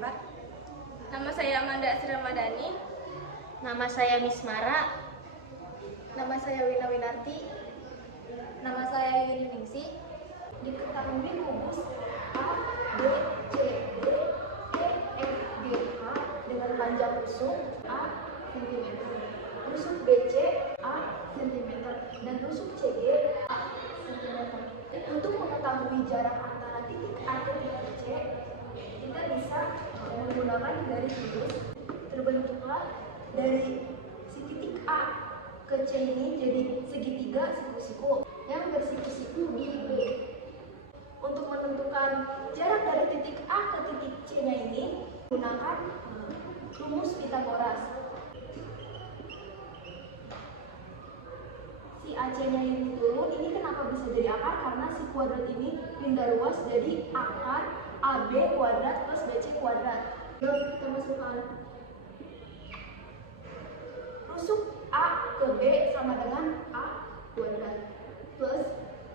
Pak. Nama saya Amanda Asri Ramadhani. Nama saya Miss Mara. Nama saya Wina Winarti. Nama saya Yuni Ningsi. Diketahui rumus A, B, C, D, E, F, G, H dengan panjang rusuk A cm, rusuk BC A cm, dan rusuk CG A cm. Untuk mengetahui jarak antara titik A ke titik C, kita bisa menggunakan garis lurus. Terbentuklah dari si titik A ke C ini jadi segitiga siku-siku yang bersiku-siku di B. Untuk menentukan jarak dari titik A ke titik C-nya ini, gunakan rumus Pythagoras. Si AC-nya ini turun, ini kenapa bisa jadi akar? Karena si kuadrat ini pindah luas jadi akar AB kuadrat plus BC kuadrat. Yuk, kita masukkan. Rusuk A ke B sama dengan A kuadrat plus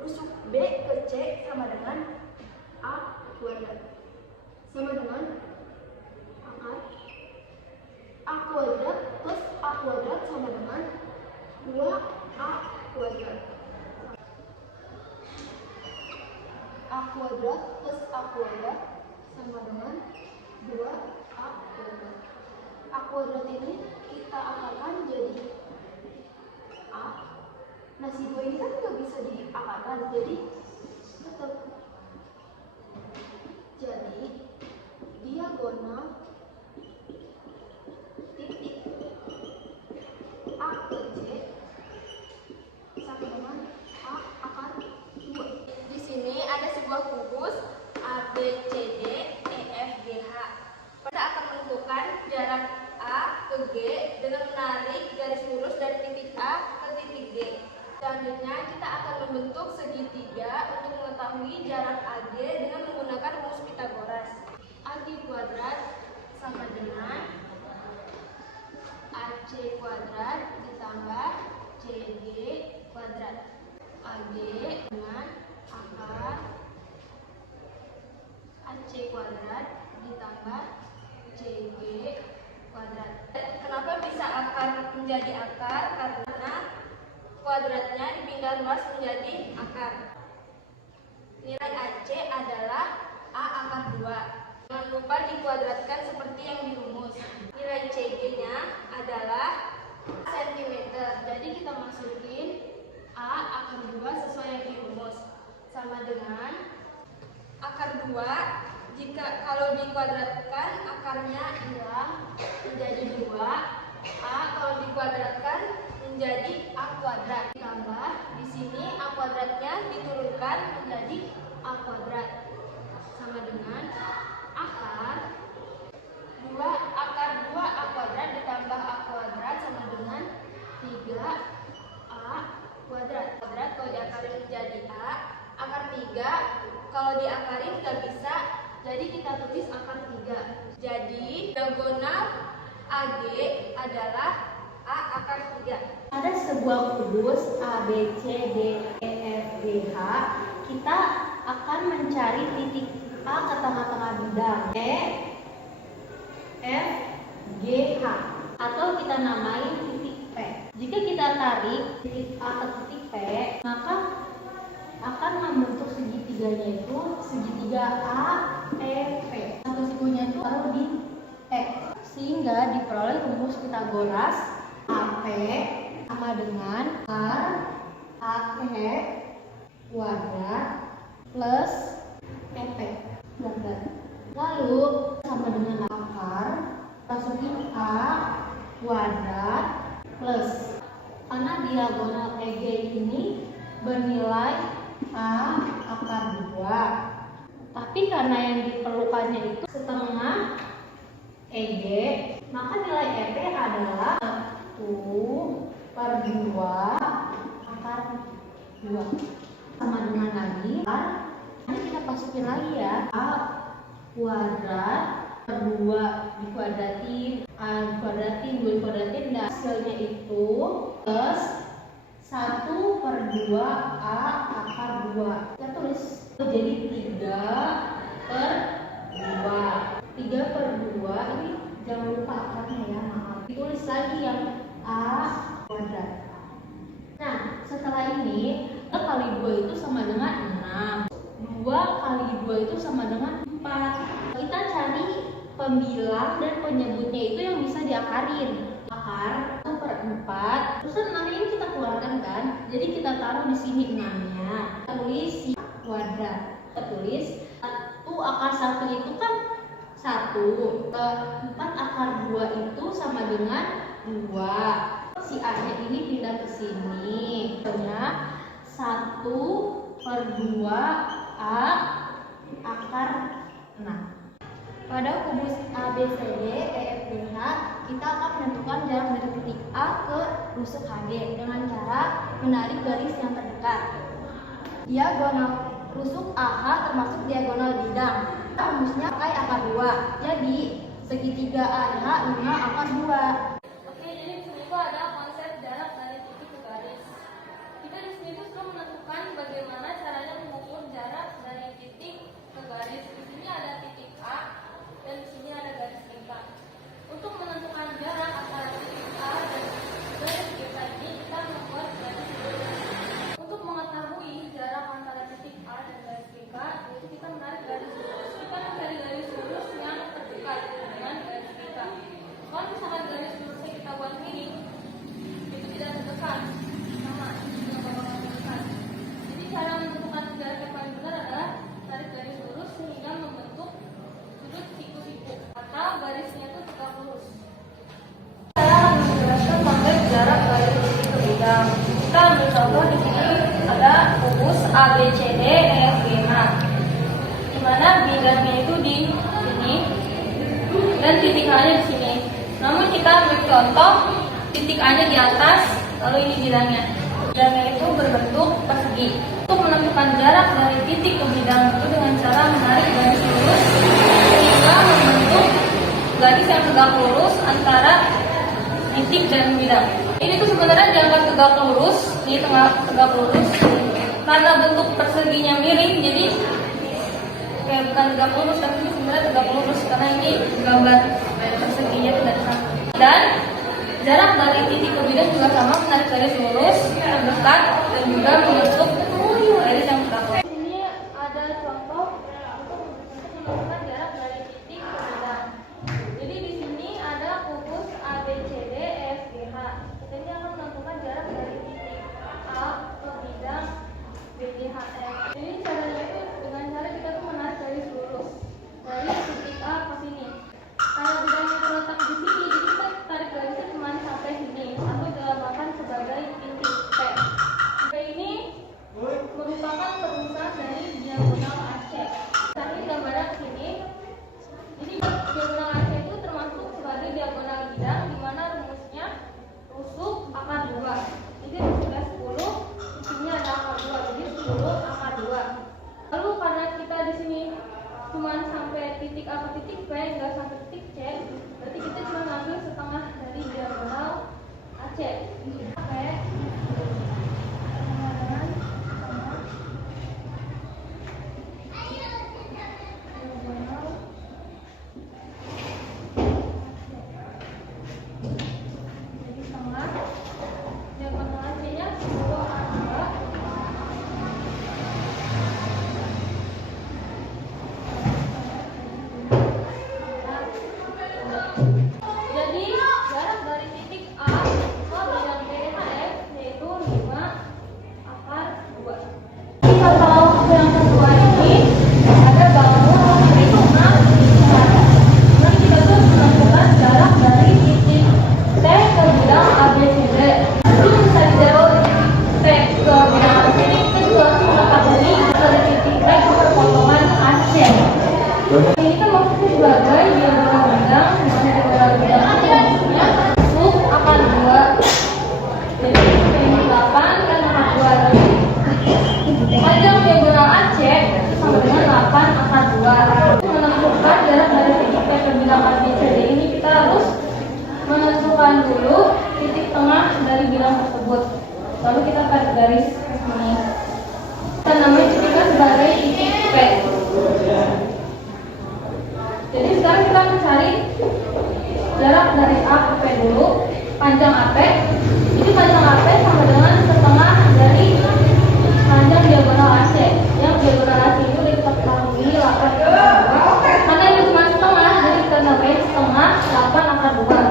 rusuk B ke C sama dengan A kuadrat sama dengan akar A kuadrat plus A kuadrat sama dengan 2A kuadrat. A kuadrat plus A kuadrat sama dengan 2A kuadrat. A kuadrat ini kita akarkan jadi A. Nah, si 2 ini kan nggak bisa diakarkan, jadi tetap jadi diagonal titik A ke C sama dengan A akar 2. Di sini ada sebuah kubus A, B, C, D, E, F, G, H. Kita akan menentukan jarak A ke G dengan menarik garis lurus dari titik A ke titik G. Selanjutnya kita akan membentuk segitiga untuk mengetahui jarak AG dengan menggunakan rumus Pythagoras. AG kuadrat sama dengan AC kuadrat ditambah CG kuadrat. AG dengan akar AC kuadrat ditambah CG kuadrat. Kenapa bisa akar menjadi akar? Karena kuadratnya dipindah luas menjadi akar. Nilai AC adalah A akar 2. Jangan lupa dikuadratkan seperti yang di rumus. Nilai CG-nya adalah cm. Jadi kita masukin A akar 2 sesuai yang di rumus. Sama dengan akar 2. Jika kalau dikuadratkan akarnya hilang menjadi 2. A kalau dikuadratkan menjadi A kuadrat. Ditambah di sini A kuadratnya diturunkan menjadi A kuadrat sama dengan akar 2 A kuadrat ditambah A kuadrat sama dengan 3 A kuadrat. Kuadrat kalau diakarin menjadi A, akar 3 kalau diakarin nggak bisa, jadi kita tulis akar 3. Jadi diagonal AG adalah A akar 3. Ada sebuah kubus A, B, C, D, E, F, G, H. Kita akan mencari titik A ke tengah-tengah bidang E, F, G, H, atau kita namai titik P. Jika kita tarik titik A ke titik P, maka akan membentuk segitiganya itu segitiga A, P, P. Satu sikunya itu taruh di E, sehingga diperoleh rumus Pythagoras AP sama dengan akar AE kuadrat plus EP kuadrat. Lalu sama dengan akar masukin A kuadrat plus, karena diagonal EG ini bernilai A akar 2. Tapi karena yang diperlukannya itu setengah EG, maka nilai EP adalah 1/2 akar 2 sama dengan lagi ini kita masukin lagi ya, A kuadrat per 2 dikuadratin, A dikuadratin, 2 dikuadratin, dan hasilnya itu plus 1/2 A akar 2. Kita tulis jadi 3/2. 3/2 ini jangan lupa akarnya ya, maaf. Ditulis lagi yang A kuadrat. Nah, setelah ini 2 kali 2 itu sama dengan 6. 2 kali 2 itu sama dengan 4. Kita cari pembilang dan penyebutnya itu yang bisa diakarin. Akar 1/4. Terus 6 ini kita keluarkan kan? Jadi kita taruh di sini 6-nya. Tulis kuadrat. Kita tulis 1 akar 1 itu kan 1. 4 akar 2 itu sama dengan 2. Si A-nya ini pindah ke sini. Contohnya 1/2 A akar 6. Pada kubus ABCD, EFGH, kita akan menentukan jarak dari titik A ke rusuk HD dengan cara menarik garis yang terdekat. Diagonal rusuk AH termasuk diagonal bidang. Rumusnya pakai akar 2. Jadi segitiga AH 5 akar 2. Oke, jadi di sini tuh ada konsep jarak dari titik ke garis. Kita di sini tuh sudah menentukan bagaimana caranya mengukur jarak dari titik ke garis. Di sini ada titik A dan di sini ada garis lingkar. Untuk menentukan jarak antara titik A dan garis lingkar ini kita membuat garis lurus. Untuk mengetahui jarak antara titik A dan garis lingkar, yaitu kita menarik garis lurus. Kita mencari garis lurus yang terdekat dengan garis lingkar. Kalau misalkan garis lurusnya kita buat miring, itu tidak terdekat, sama tidak bakal terdekat. Jadi cara menentukan jarak yang paling benar adalah tarik garis lurus sehingga membentuk sudut siku-siku atau garisnya itu tegak lurus. Saya akan menjelaskan konsep jarak dari titik ke bidang. Kita ambil contoh di sini ada kubus ABCD EFGH, di mana bidangnya itu di sini dan titik A-nya di sini. Namun kita ambil contoh titik A-nya di atas, lalu ini bidangnya. Bidangnya itu berbentuk persegi. Untuk menentukan jarak dari titik ke bidang itu dengan cara menarik garis lurus sehingga membentuk garis yang tegak lurus antara titik dan bidang. Ini tuh sebenarnya dianggap tegak lurus, ini tengah tegak lurus. Karena bentuk perseginya miring, jadi kayak bukan tegak lurus, tapi ini sebenarnya tegak lurus karena ini gambar perseginya tidak sama. Dan jarak dari titik ke bidang juga sama, menarik garis lurus terdekat dan juga membentuk garis yang tegak lurus. Di sini ada contoh untuk menentukan jarak dari titik ke bidang. Jadi di sini ada kubus ABCD EFGH. Kita ini akan menentukan jarak dari titik A ke bidang BDHF. Jadi caranya itu dengan cara kita tuh menarik garis lurus dari titik A ke sini. Kalau bidangnya terletak di sini, jadi kita tarik garisnya cuma sampai sini atau dilambangkan sebagai titik P. P ini merupakan perusahaan dari diagonal AC. Tadi gambaran sini. Jadi diagonal AC itu termasuk sebagai diagonal bidang, di mana rumusnya rusuk akar 2. Jadi rumusnya 10, di sini ada akar 2, jadi 10 akar 2. Lalu karena kita di sini cuma sampai titik A ke titik P, nggak sampai titik C, berarti kita cuma ngambil setengah dari diagonal AC. P sama dengan diagonal jadi setengah diagonal AC-nya 10 akar 2. Jadi jarak dari titik A ke bidang B jarak dari A ke P dulu. Panjang AP, jadi panjang AP sama dengan setengah dari panjang diagonal AC. Yang diagonal AC itu diketahui 8 akar 2. Karena ini cuma setengah, jadi kita nambahin setengah 8 akar 2.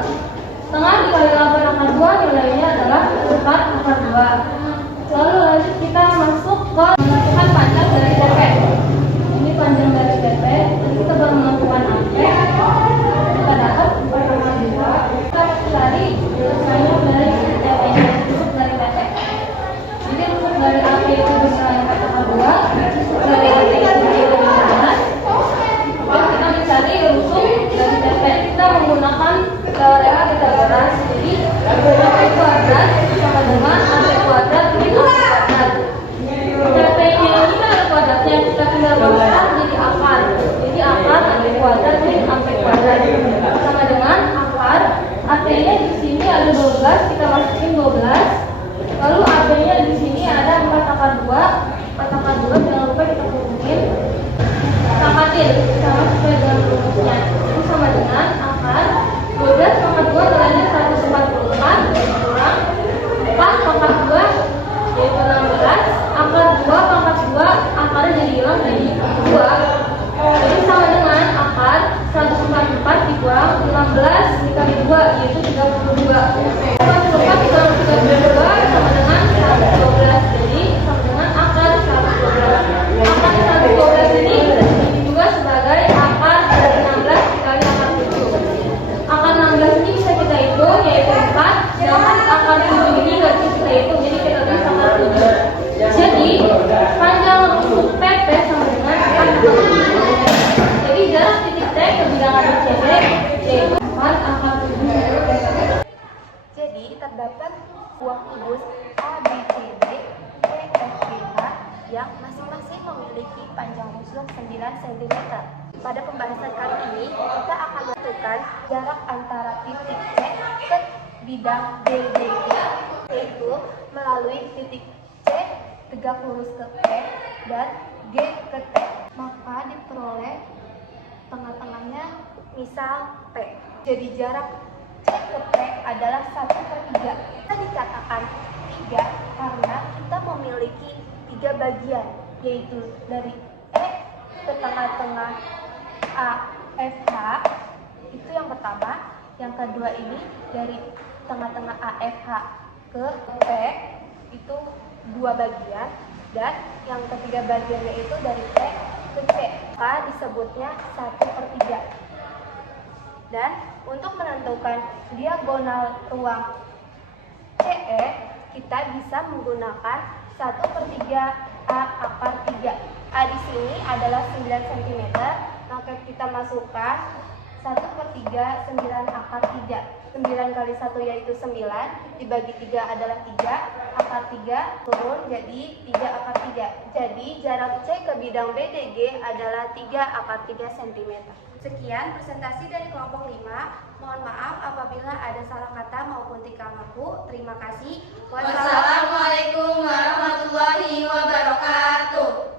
Setengah dikali 8 akar 2 nilainya adalah 4 akar 2. Lalu lanjut kita masuk ke menentukan panjang dari TP. Ini panjang dari TP, jadi kita baru menentukan AP. Kita dapat 4 akar 2. Kita cari panjang dari TP-nya, rusuk dari TP. Jadi rusuk dari AP itu bernilai 4 akar 2, rusuk dari AP itu bernilai 15. Dan kita mencari rusuk dari TP. Kita menggunakan teorema Pythagoras. Jadi AP kuadrat sama dengan AP kuadrat min AP kuadrat. TP-nya ini kan ada kuadratnya, kita tinggal besar jadi akar. Jadi akar AP kuadrat min AP kuadrat sama dengan akar. AP-nya di sini ada 12, kita masukin 12. Lalu AP-nya di sini ada 4 akar 2. 4 akar 2 jangan lupa kita kumpulin. Angkatin sama sesuai dengan rumusnya. Itu sama dengan akar 12 pangkat 2 nilainya 144 kurang 4 pangkat 2 yaitu 16. Akar 2 pangkat 2 akarnya jadi hilang jadi 2. Jadi sama dengan akar 144 dikurang 16 dikali 2 yaitu 32. 144 dikurang 32 sama dengan 112. Jadi sama dengan akar 112. Akar 112 ini juga sebagai akar dari 16 dikali akar 7. Akar 16 ini bisa kita hitung yaitu 4, sedangkan akar 7 ini nggak bisa kita hitung, jadi kita tulis akar 7. Jadi panjang rusuk PP sama dengan 4. Jadi jarak titik T ke bidang ABCD yaitu 4 akar 7. Jadi terdapat buah kubus A, B, C, D, E, F, G, H yang masing-masing memiliki panjang rusuk 9 cm. Pada pembahasan kali ini, kita akan menentukan jarak antara titik C ke bidang D, D, G, yaitu melalui titik C tegak lurus ke P dan G ke T. Maka diperoleh tengah-tengahnya misal P. Jadi jarak C ke P adalah 1/3. Kita dikatakan 3 karena kita memiliki 3 bagian, yaitu dari E ke tengah-tengah A, F, H, itu yang pertama. Yang kedua ini dari tengah-tengah A, F, H ke P, itu 2 bagian. Dan yang ketiga bagiannya itu dari T ke C, maka disebutnya 1/3. Dan untuk menentukan diagonal ruang CE, kita bisa menggunakan 1/3 A akar 3. A di sini adalah 9 cm, maka kita masukkan 1/3 9 akar 3. 9 kali 1 yaitu 9, dibagi 3 adalah 3, akar 3 turun jadi 3 akar 3. Jadi jarak C ke bidang BDG adalah 3 akar 3 cm. Sekian presentasi dari kelompok 5. Mohon maaf apabila ada salah kata maupun tingkah laku. Terima kasih. Wassalamualaikum warahmatullahi wabarakatuh.